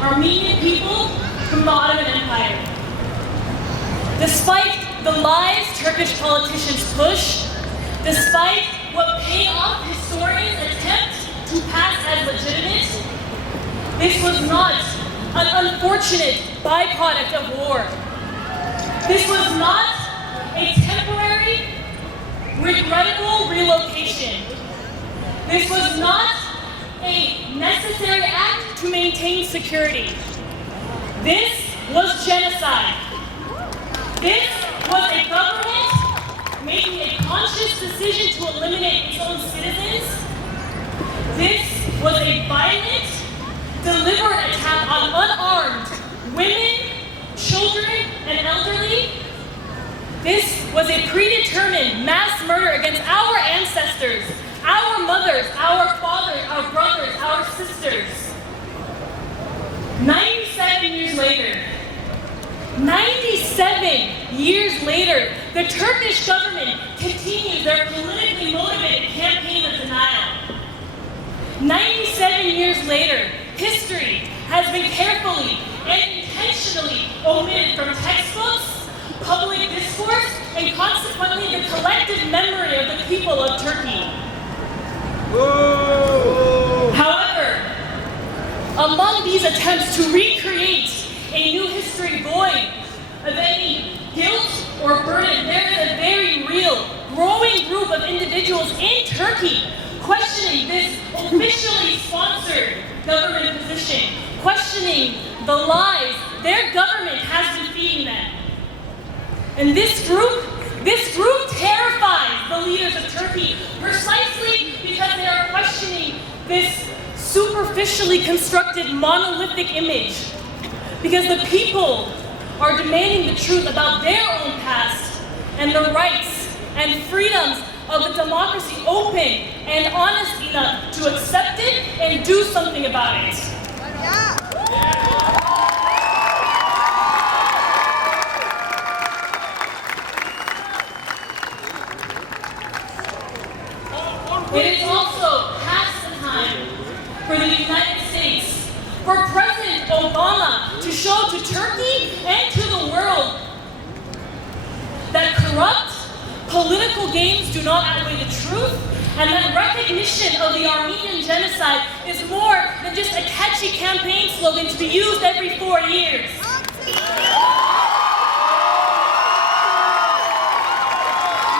Armenian people from the Ottoman Empire. Despite the lies Turkish politicians push, despite what paid-off historians attempt to pass as legitimate, this was not an unfortunate byproduct of war. This was not a temporary, regrettable relocation. This was not a necessary act to maintain security. This was genocide. This was a government making a conscious decision to eliminate its own citizens. This was a violent, deliberate attack on unarmed women, children, and elderly. This was a predetermined mass murder against our ancestors, our mothers, our fathers, our brothers, our sisters. 97 years later, 97 years later, the Turkish government continues their politically motivated campaign of denial. 97 years later, history has been carefully and intentionally omitted from textbooks, public discourse, and consequently the collective memory of the people of Turkey. Whoa. However, among these attempts to recreate a new history void of any guilt or burden, there is a very real, growing group of individuals in Turkey questioning this officially sponsored government position, questioning the lies their government has been feeding them. And this group terrifies the leaders of Turkey precisely because they are questioning this superficially constructed monolithic image. Because the people are demanding the truth about their own past and the rights and freedoms of a democracy open and honest enough to accept it and do something about it. It is also past the time for the United States, for President Obama to show to Turkey and to the world that corrupt political games do not outweigh the truth, and that recognition of the Armenian genocide is more than just a catchy campaign slogan to be used every 4 years.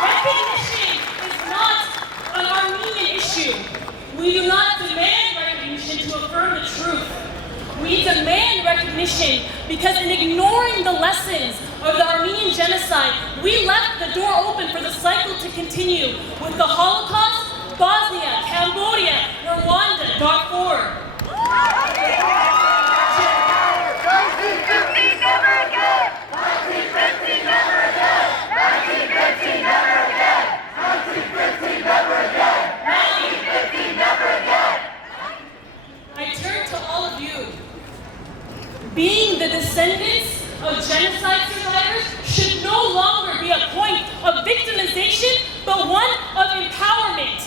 Recognition is not an Armenian issue. We do not demand recognition to affirm the truth. We demand recognition because in ignoring the lessons of the Armenian genocide, we left the door open for the cycle to continue with the Holocaust, Bosnia, Cambodia, Rwanda, Darfur. 1950 never again! 1950 never again! 1950 never again! 1950 never again! 1950 never again! I turn to all of you. Being the descendants of genocide survivors should no longer be a point of victimization, but one of empowerment.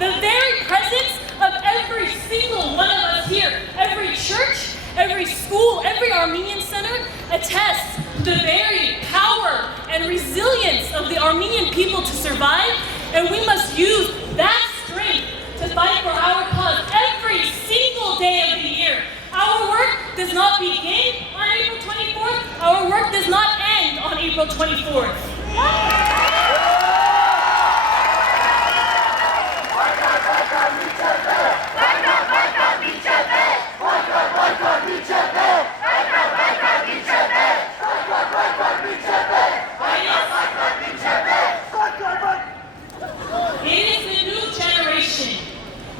The very presence of every single one of us here, every church, every school, every Armenian center attests the very power and resilience of the Armenian people to survive, and we must use that strength to fight for our cause every single day of the year. Our work does not begin on April 24th. Our work does not end on April 24th. It is the new generation,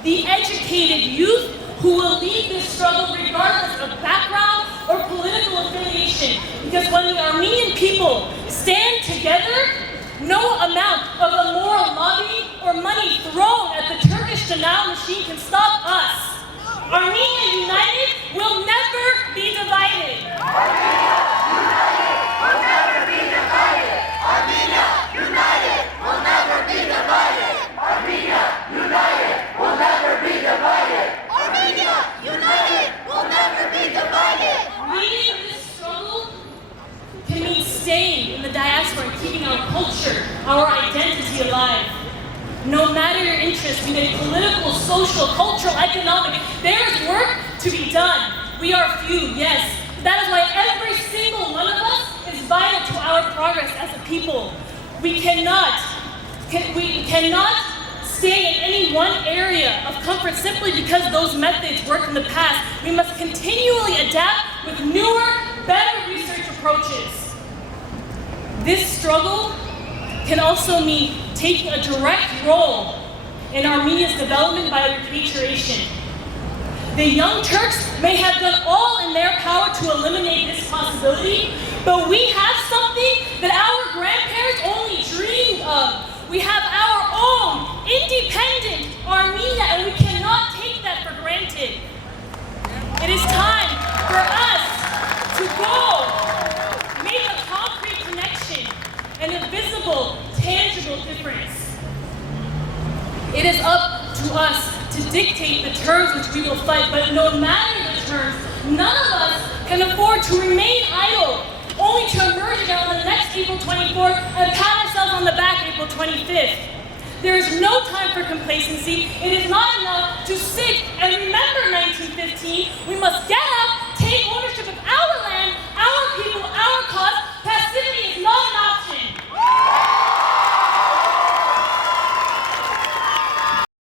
the educated youth, who will lead this struggle regardless of background or political affiliation. Because when the Armenian people stand together, no amount of immoral lobbying or money thrown at the Turkish denial machine can stop us. Armenia united will never be divided. Armenia united will never be divided. Armenia united will never be divided. Armenia united will never be divided. Armenia united will never be divided. culture, our identity alive. No matter your interest, be they political, social, cultural, economic, there is work to be done. We are few, yes. That is why every single one of us is vital to our progress as a people. We cannot stay in any one area of comfort simply because those methods worked in the past. We must continually adapt with newer, better research approaches. This struggle can also mean taking a direct role in Armenia's development by repatriation. The Young Turks may have done all in their power to eliminate this possibility, but we have something that our grandparents only dreamed of. We have our own independent Armenia, and we cannot take that for granted. It is time for us to go make a concrete connection and a visible, tangible difference. It is up to us to dictate the terms which we will fight, but no matter the terms, none of us can afford to remain idle, only to emerge again on the next April 24th and pat ourselves on the back April 25th. There is no time for complacency. It is not enough to sit and remember 1915. We must get up